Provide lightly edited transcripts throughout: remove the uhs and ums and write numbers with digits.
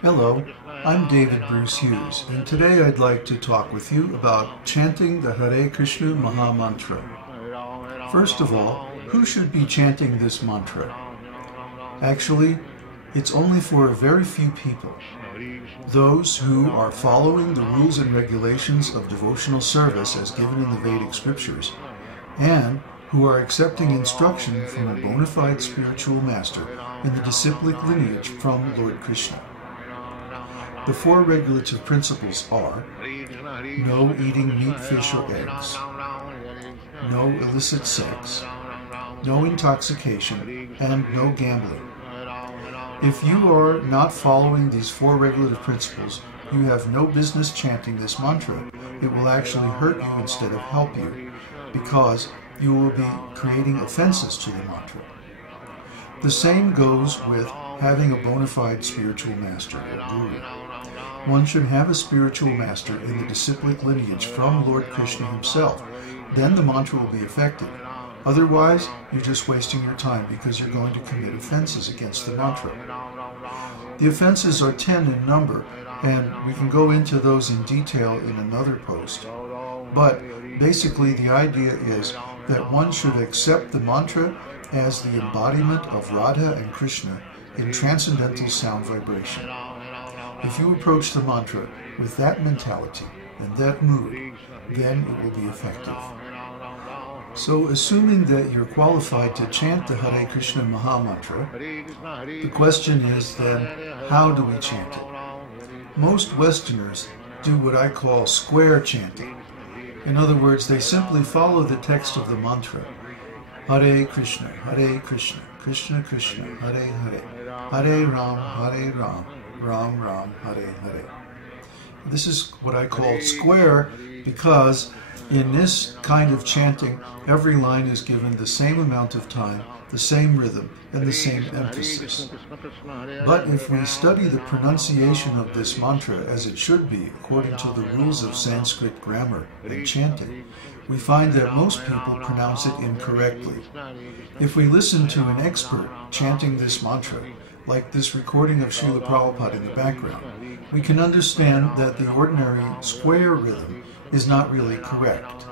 Hello, I'm David Bruce Hughes, and today I'd like to talk with you about chanting the Hare Krishna Maha-mantra. First of all, who should be chanting this mantra? Actually, it's only for a very few people. Those who are following the rules and regulations of devotional service as given in the Vedic scriptures, and who are accepting instruction from a bona fide spiritual master in the disciplic lineage from Lord Krishna. The four regulative principles are: no eating meat, fish, or eggs, no illicit sex, no intoxication, and no gambling. If you are not following these four regulative principles, you have no business chanting this mantra. It will actually hurt you instead of help you, because you will be creating offenses to the mantra. The same goes with having a bona fide spiritual master or guru. One should have a spiritual master in the disciplic lineage from Lord Krishna himself. Then the mantra will be effective. Otherwise, you're just wasting your time because you're going to commit offenses against the mantra. The offenses are 10 in number, and we can go into those in detail in another post. But basically, the idea is that one should accept the mantra as the embodiment of Radha and Krishna in transcendental sound vibration. If you approach the mantra with that mentality and that mood, then it will be effective. So, assuming that you're qualified to chant the Hare Krishna Maha-mantra, the question is then, how do we chant it? Most Westerners do what I call square chanting. In other words, they simply follow the text of the mantra. Hare Krishna, Krishna Krishna, Hare Hare, Hare Ram, Ram Ram, Hare Hare. This is what I call square because in this kind of chanting, every line is given the same amount of time, the same rhythm, and the same emphasis. But if we study the pronunciation of this mantra as it should be, according to the rules of Sanskrit grammar and chanting, we find that most people pronounce it incorrectly. If we listen to an expert chanting this mantra, like this recording of Srila Prabhupada in the background, we can understand that the ordinary square rhythm is not really correct.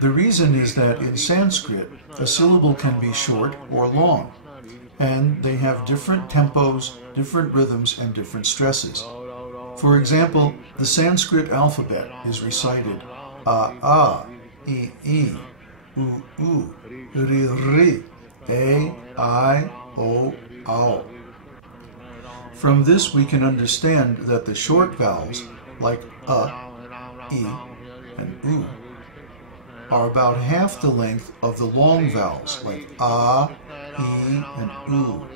The reason is that in Sanskrit, a syllable can be short or long, and they have different tempos, different rhythms, and different stresses. For example, the Sanskrit alphabet is recited A, I, U, Ri, A, I, O, Ao. From this we can understand that the short vowels, like I, and U, are about half the length of the long vowels, like A, I, and U.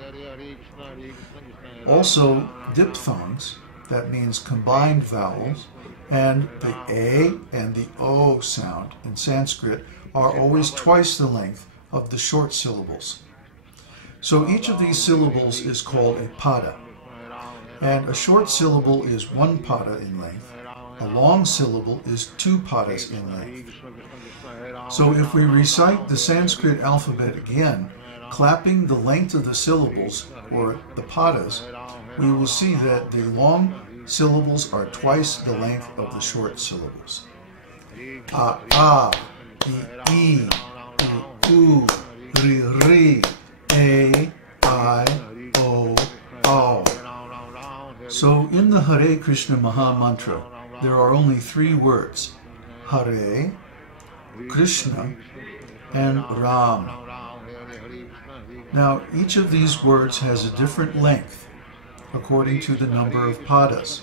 Also, diphthongs, that means combined vowels, and the A and the O sound in Sanskrit are always twice the length of the short syllables. So each of these syllables is called a pada. And a short syllable is 1 pada in length. A long syllable is 2 padas in length. So if we recite the Sanskrit alphabet again, clapping the length of the syllables, or the padas, we will see that the long syllables are twice the length of the short syllables. A, I, U, Ri, A, I, O, Ao. So in the Hare Krishna Maha-mantra, there are only 3 words: Hare, Krishna, and Ram. Now, each of these words has a different length according to the number of padas.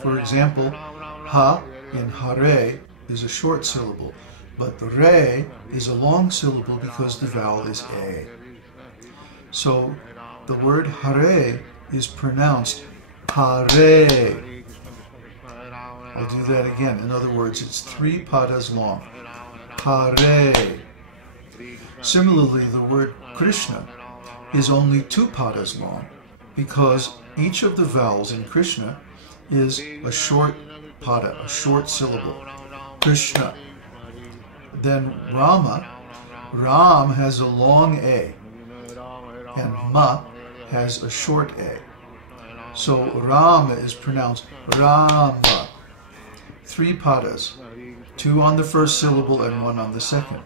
For example, Ha in Hare is a short syllable, but the Re is a long syllable because the vowel is A. So the word Hare is pronounced Hare. I'll do that again. In other words, it's 3 padas long. Hare. Similarly, the word Krishna is only 2 padas long, because each of the vowels in Krishna is a short pada, a short syllable. Krishna. Then Rama, Ram has a long A, and Ma has a short A. So Rama is pronounced Rama. 3 padas, 2 on the first syllable and 1 on the second.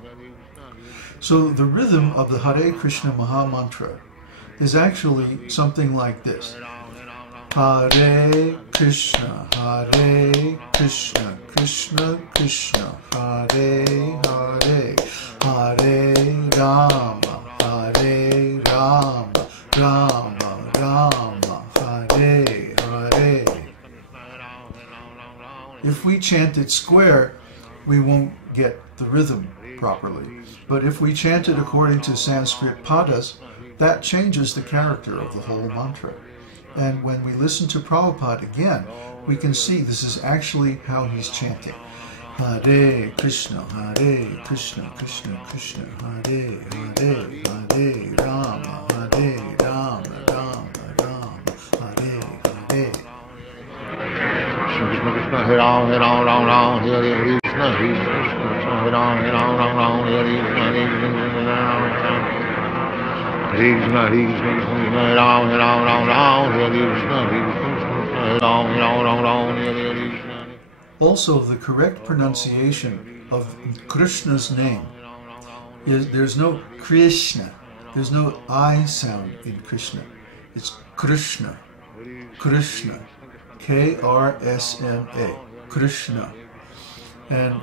So the rhythm of the Hare Krishna Maha-mantra is actually something like this. Hare Krishna, Krishna Krishna, Hare Hare, Hare Rama, Rama Rama, Hare Hare. If we chant it square, we won't get the rhythm properly. But if we chant it according to Sanskrit padas, that changes the character of the whole mantra. And when we listen to Prabhupada again, we can see this is actually how he's chanting. Hare Krishna, Krishna Krishna, Hare Hare, Hare Rama, Rama Rama, Hare Hare. Krishna Krishna, Hare Ram, Ram Ram, Hare Krishna, Hare Ram, Ram, Hare Krishna, Hare Krishna, Hare Ram, Ram, Hare Krishna, Hare Ram, Hare Krishna. Also, the correct pronunciation of Krishna's name is there's no Krishna, there's no I sound in Krishna. It's Krishna, Krishna, K-R-S-N-A, Krishna. And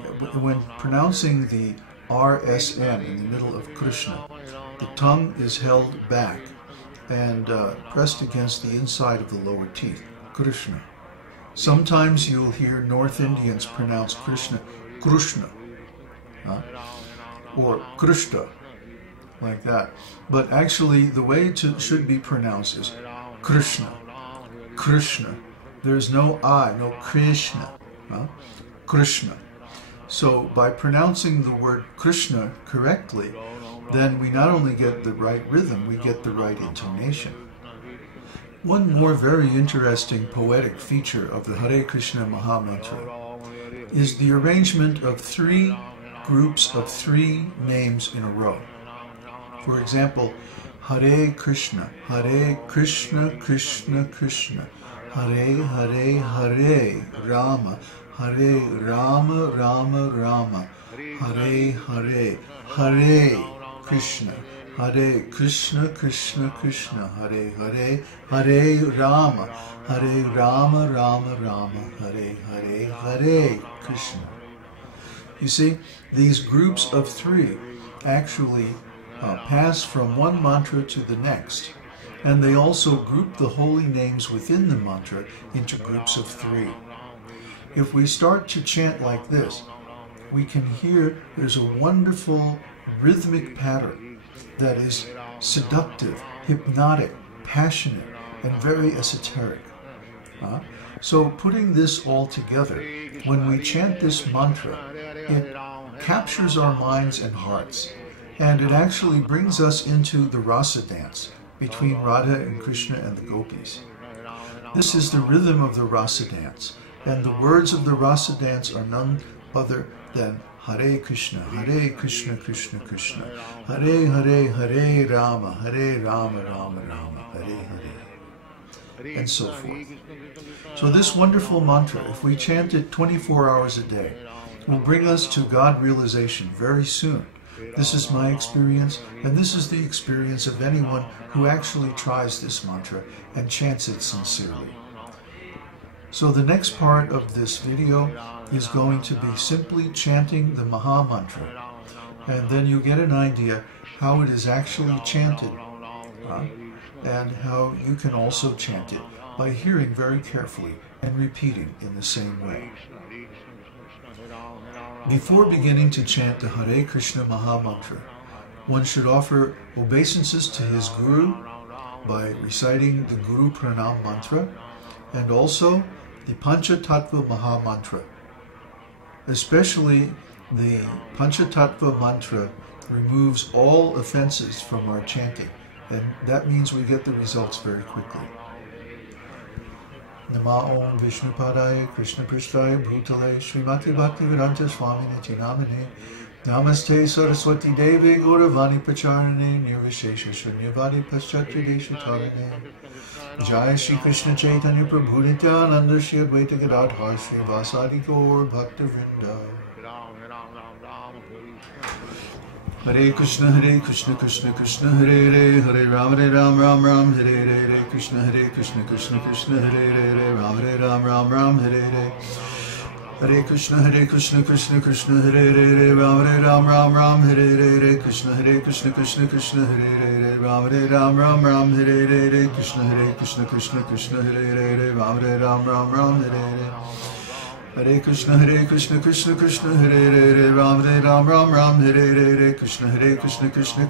when pronouncing the R-S-N in the middle of Krishna, the tongue is held back and pressed against the inside of the lower teeth, Krishna. Sometimes you'll hear North Indians pronounce Krishna, Krishna, or Krishna, like that. But actually, the way it should be pronounced is Krishna, Krishna. There's no I, no Krishna, Krishna. So by pronouncing the word Krishna correctly, then we not only get the right rhythm, we get the right intonation. One more very interesting poetic feature of the Hare Krishna Maha-mantra is the arrangement of 3 groups of 3 names in a row. For example, Hare Krishna, Krishna Krishna, Hare Hare, Hare Rama, Hare Rama, Rama, Hare Hare, Hare Krishna, Krishna Krishna, Hare Hare, Hare Rama, Rama, Hare Hare, Hare Krishna. You see, these groups of 3 actually pass from one mantra to the next, and they also group the holy names within the mantra into groups of 3. If we start to chant like this, we can hear there's a wonderful rhythmic pattern that is seductive, hypnotic, passionate, and very esoteric. So putting this all together, when we chant this mantra, it captures our minds and hearts, and it actually brings us into the rasa dance between Radha and Krishna and the gopis. This is the rhythm of the rasa dance, and the words of the rasa dance are none other than Hare Krishna, Krishna Krishna, Hare Hare, Hare Rama, Rama Rama, Hare Hare, and so forth. So this wonderful mantra, if we chant it 24 hours a day, will bring us to God realization very soon. This is my experience, and this is the experience of anyone who actually tries this mantra and chants it sincerely. So the next part of this video is going to be simply chanting the Maha-mantra, and then you get an idea how it is actually chanted, and how you can also chant it by hearing very carefully and repeating in the same way. Before beginning to chant the Hare Krishna Maha-mantra, one should offer obeisances to his Guru by reciting the Guru Pranam mantra, and also the Panchatattva Maha-mantra. Especially the Panchatattva mantra removes all offenses from our chanting And that means we get the results very quickly. Nama Om Vishnupadaya Krishna Prishtaya Bhutale Srimati Bhaktivedanta Swamini Namane Namaste Saraswati Devi Gauravani Pacharane Nirvishesha Shunyavadi Paschatridesha Tarane Jai Shri Krishna Chaitanya Prabhu Nityananda Shri Advaita Gadadhar Shri Vasadi Gaur Bhakta Vrinda. Hare Krishna Krishna Krishna Hare Hare Hare Ram Ram Ram Hare Hare Krishna Krishna Krishna Hare Hare Ram Ram Hare Hare Hare Krishna Krishna Krishna Hare Hare Ram Ram Hare Hare Krishna Krishna Krishna Hare Hare Ram Ram Hare Hare Krishna Krishna Krishna Hare Hare Ram Ram Hare Hare Hare Krishna Krishna Krishna Hare Hare Ram Ram Hare Hare Krishna Krishna Krishna Krishna